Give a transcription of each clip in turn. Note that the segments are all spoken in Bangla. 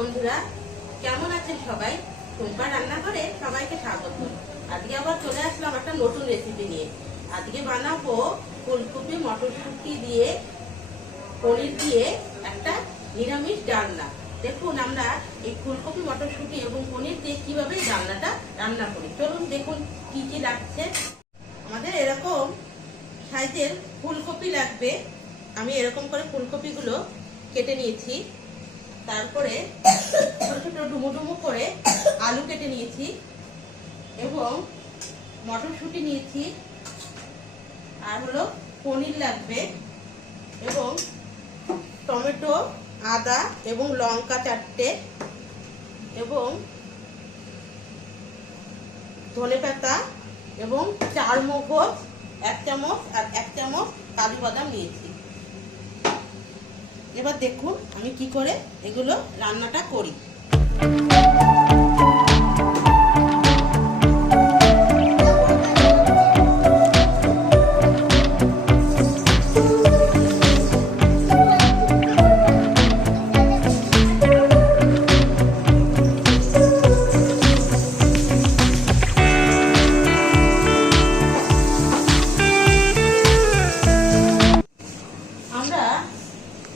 বন্ধুরা, কেমন আছেন সবাই? টুম্পা রান্নাঘরে সবাইকে স্বাগত। আজকে আবার চলে আসলাম একটা নতুন রেসিপি নিয়ে। আজকে বানাবো ফুলকপি মটরশুঁটি দিয়ে পনির দিয়ে একটা নিরামিষ ডালনা। দেখুন আমরা এই ফুলকপি মটরশুঁটি এবং পনির দিয়ে কিভাবে ডালনাটা রান্না করি। চলুন দেখুন কি কি লাগছে। আমাদের এরকম সাইজের ফুলকপি লাগবে। আমি এরকম করে ফুলকপিগুলো কেটে নিয়েছি। তারপরে ছোট ছোট ডুমো ডুমো করে আলু কেটে নিয়েছি এবং মটরশুঁটি নিয়েছি। আর হলো পনির লাগবে এবং টমেটো, আদা এবং লঙ্কা 4টে এবং ধনেপাতা এবং 4 মগজ 1 চামচ আর 1 চামচ কাজু বাদাম নিয়েছি। এবার দেখুন আমি কি করে এগুলো রান্নাটা করি।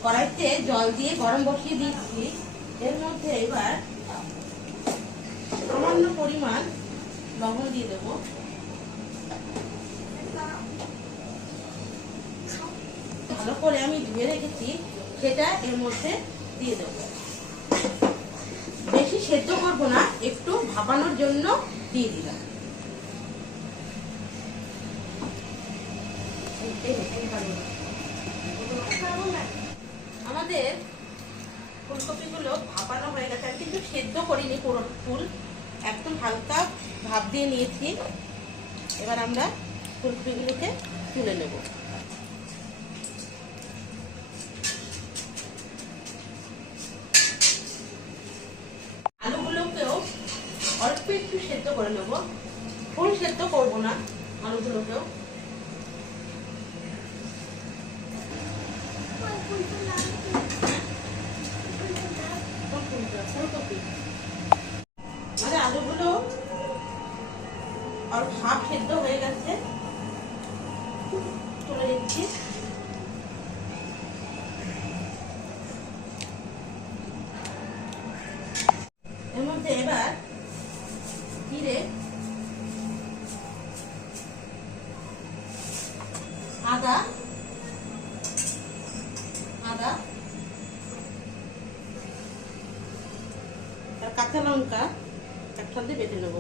কড়াইতে জল দিয়ে গরম বসিয়ে দিচ্ছি। এর মধ্যে এবার সামান্য পরিমাণ লবণ দিয়ে দেবো। ভালো করে আমি ধুয়ে রেখেছি সেটা এর মধ্যে দিয়ে দেবো। বেশি সেদ্ধ করবো না, একটু ভাপানোর জন্য দিয়ে দিলাম। আমাদের ফুলকপিগুলো ভাপানো হয়ে গেছে। আমি কিন্তু সেদ্ধ করিনি পুরো ফুল, একদম হালকা ভাপ দিয়ে নিয়েছি। এবার আমরা ফুলকপিগুলোকে তুলে নেব। আলুগুলোকেও অল্প একটু সেদ্ধ করে নেব, ফুল সেদ্ধ করবো না আলুগুলোকেও। মানে আলুগুলো আর হাফ সেদ্ধ হয়ে গেছে, তুলে দিচ্ছি। এর মধ্যে এবার জিরে, আদা আর কাঁচা লঙ্কা একসাথে বেটে নেব।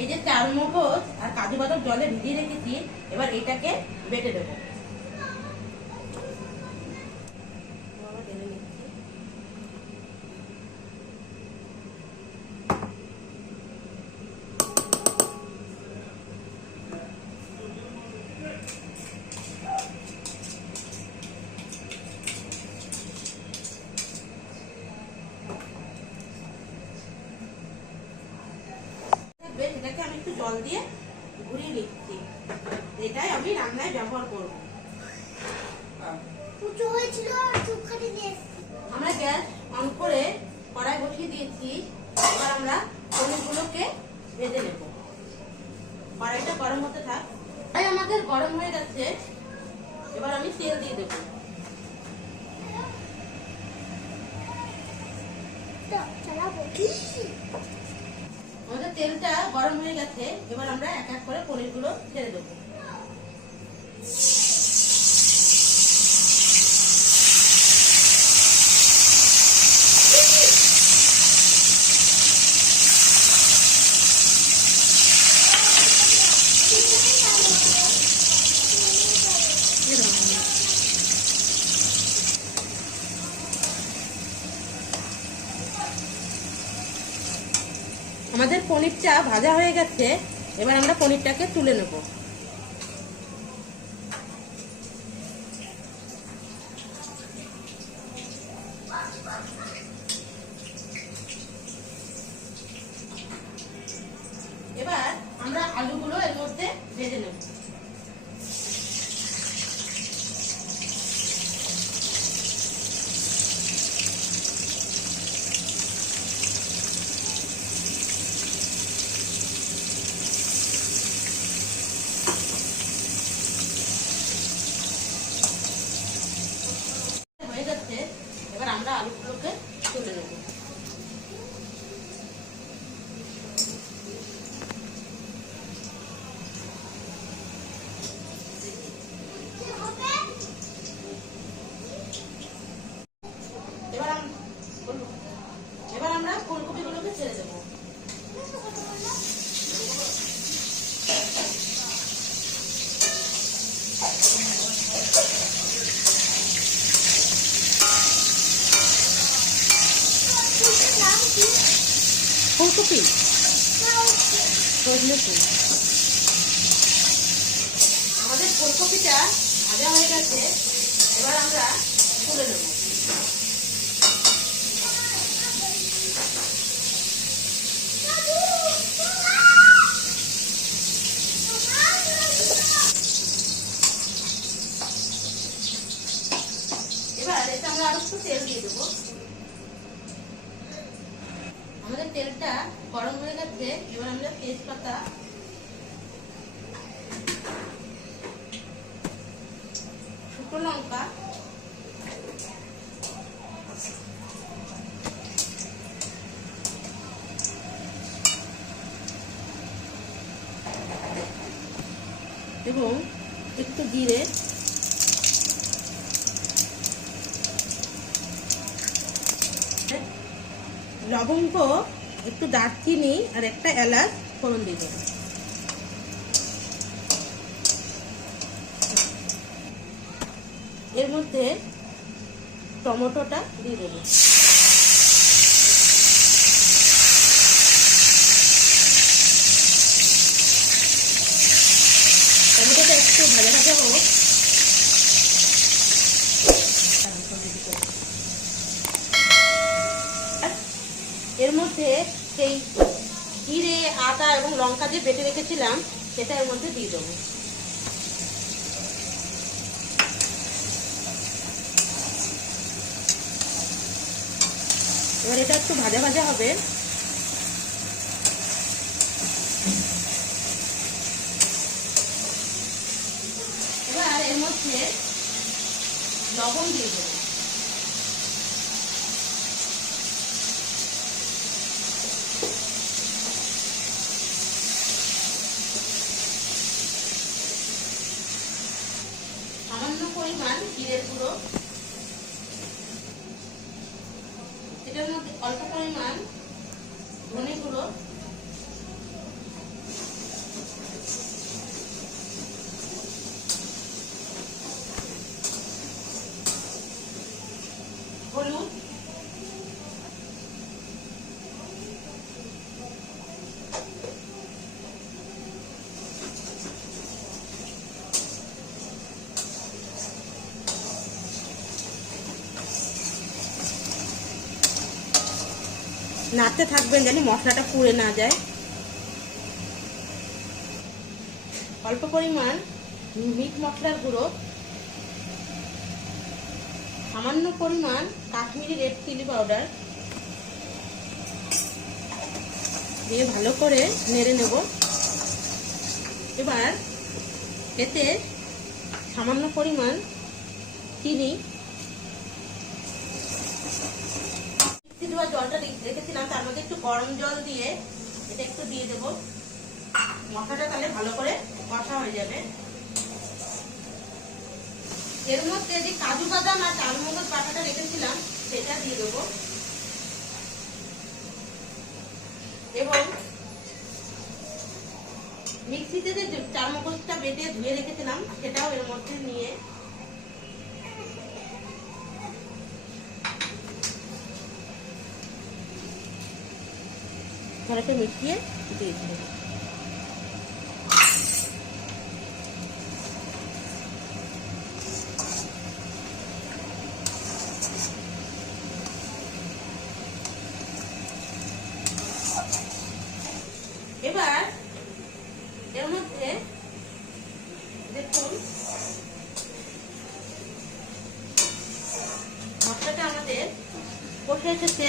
এই যে 4 মগজ আর কাজু বাদাম জলে ভিজিয়ে রেখেছি, এবার এটাকে বেটে দেবো। এটাকে আমি একটু জল দিয়ে ঘুরিয়ে নিচ্ছি। এটাই আমি রান্নায় ব্যবহার করব। আমরা গ্যাস অন করে কড়াই বসিয়ে দিয়েছি। এবার আমরা পনিরগুলোকে ভেজে নেব। কড়াইটা গরম হতে থাক। কড়াই আমাদের গরম হয়ে গেছে। এবার আমি তেল দিয়ে দেবো। আমাদের তেলটা গরম হয়ে গেছে। এবার আমরা এক এক করে পনিরগুলো ছেড়ে দেবো। আমাদের পনিরটা ভাজা হয়ে গেছে। এবার আমরা পনিরটাকে তুলে নেব। এবার আমরা আলুগুলো এর মধ্যে ভেজে নেব। ফুলকপি, সজনে ফুল। আমাদের ফুলকপিটা ভাজা হয়ে গেছে, এবার আমরা তুলে নেব। এবার এটা আমরা আরো একটু তেল দিয়ে দেবো। আমাদের তেলটা গরম হয়ে গেছে, এবার আমরা তেজপাতা, শুকনো লঙ্কা, এবং একটু জিরে, লবঙ্গ, একটু দারচিনি আর একটা এলাচ ফোড়ন দিয়ে দেবো। এর মধ্যে টমেটোটা দিয়ে দেবো। টমেটোটা একটু ভাজা ভাজা হোক। এর মধ্যে সেই জিরে, আদা এবং লঙ্কা যে বেটে রেখেছিলাম সেটা এর মধ্যে দিয়ে দেবো। এবার এটা একটু ভাজা ভাজা হবে। এবার এর মধ্যে লবণ দিয়ে দেবো। সামান্য পরিমাণ জিরের গুঁড়ো, এটার মধ্যে অল্প পরিমাণ ধনে গুঁড়ো, হলুদ, নাড়তে থাকবেন যেন মশলাটা পুড়ে না যায়। অল্প পরিমাণ মিট মশলার গুঁড়ো, সামান্য পরিমাণ কাশ্মীরি রেড চিলি পাউডার দিয়ে ভালো করে নেড়ে নেব। এবার এতে সামান্য পরিমাণ চিনি, জলটা রেখেছিলাম তার মধ্যে একটু গরম জল দিয়ে এটা একটু দিয়ে দেব। মশলাটা তাহলে ভালো করে কষা হয়ে যাবে। এর মধ্যে যে কাজু বাদাম আর চালমগজ বাটাটা রেখেছিলাম সেটা দিয়ে দেবো এবং মিক্সিতে যে চালমগজটা বেটে ধুয়ে রেখেছিলাম সেটাও এর মধ্যে নিয়ে ভালোকে মিশিয়ে দিয়ে দেবো। এবার এর মধ্যে দেখুন মশলাটা আমাদের কষে এসেছে।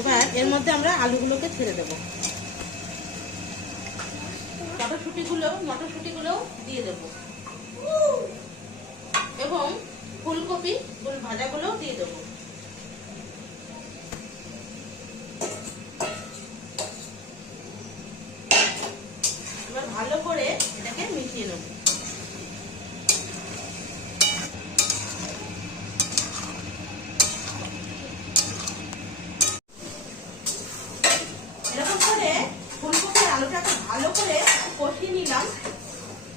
এবার এর মধ্যে আমরা আলুগুলোকে ছেড়ে দেবো, মটরশুঁটিগুলো দিয়ে দেবো এবং ফুলকপি ভাজাগুলো দিয়ে দেবো। এবার ভালো করে এটাকে মিশিয়ে নেব। এরকম করে ফুলকপি আলুটাকে ভালো করে কষিয়ে নিলাম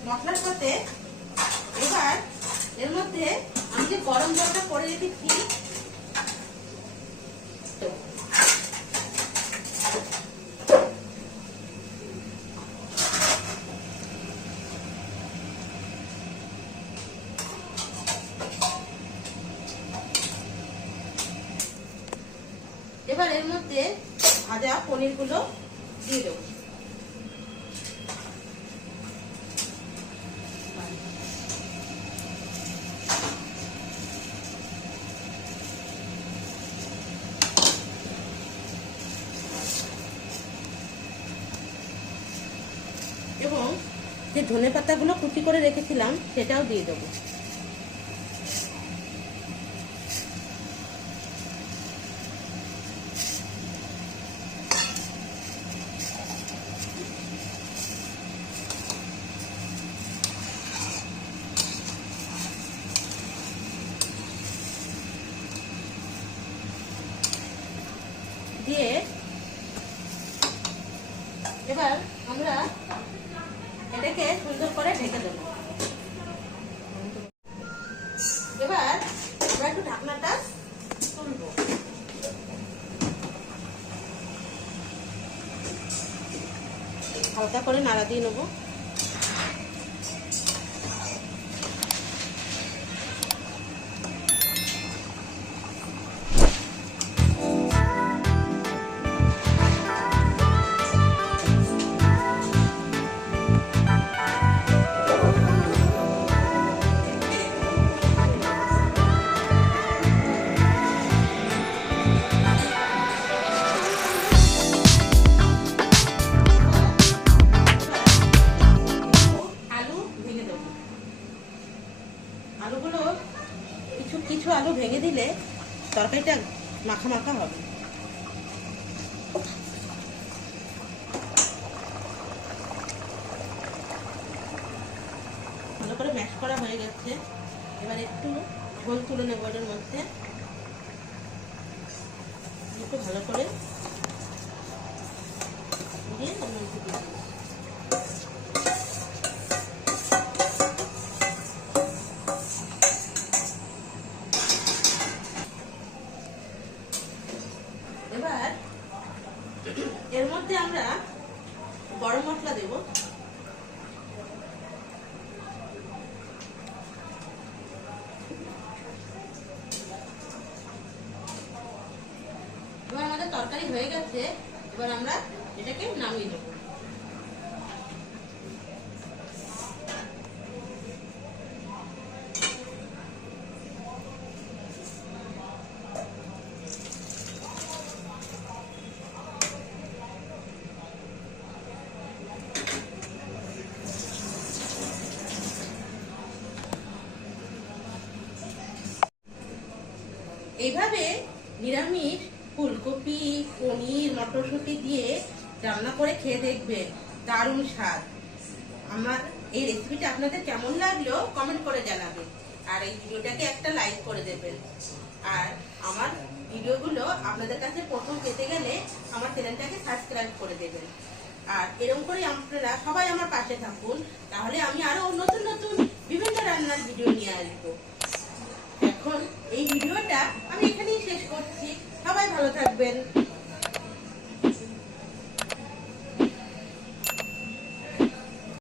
মশলার সাথে। এবার এর মধ্যে আমি যে গরম জলটা করে রেখেছি এবার এর মধ্যে ভাজা পনিরগুলো দিয়ে দেবো। এবং যে ধনেপাতাগুলো কুচি করে রেখেছিলাম সেটাও দিয়ে দেবো। দিয়ে এবার আমরা এটাকে সুন্দর করে ঢেকে দেবো। এবার আমরা একটু ঢাকনাটা তুলবো। হালকা করে নাড়া দিয়ে নেবো। আলুগুলো কিছু কিছু আলু ভেঙে দিলে তরকারিটা মাখা মাখা হবে। ভালো করে ম্যাশ করা হয়ে গেছে। এবার একটু ঝোল তুলে নেব এর মধ্যে, একটু ভালো করে দিয়ে এর মধ্যে দিয়ে দেব। এবার এর মধ্যে আমরা গরম মশলা দেব। এবার আমাদের তরকারি হয়ে গেছে। এবার আমরা এটাকে নামিয়ে দেবো। এইভাবে নিরামিষ ফুলকপি, পনির, মটরশুঁটি দিয়ে রান্না করে খেয়ে দেখবেন, দারুণ স্বাদ। আমার এই রেসিপিটা আপনাদের কেমন লাগলো কমেন্ট করে জানাবেন, আর এই ভিডিওটাকে একটা লাইক করে দেবেন। আর আমার ভিডিওগুলো আপনাদের কাছে প্রথম পেতে গেলে আমার চ্যানেলটাকে সাবস্ক্রাইব করে দেবেন। আর এরকম করে আপনারা সবাই আমার পাশে থাকুন, তাহলে আমি আরো নতুন নতুন বিভিন্ন রান্নার ভিডিও নিয়ে আসবো। এখন এই ভিডিওটা আমি এখানেই শেষ করছি। সবাই ভালো থাকবেন।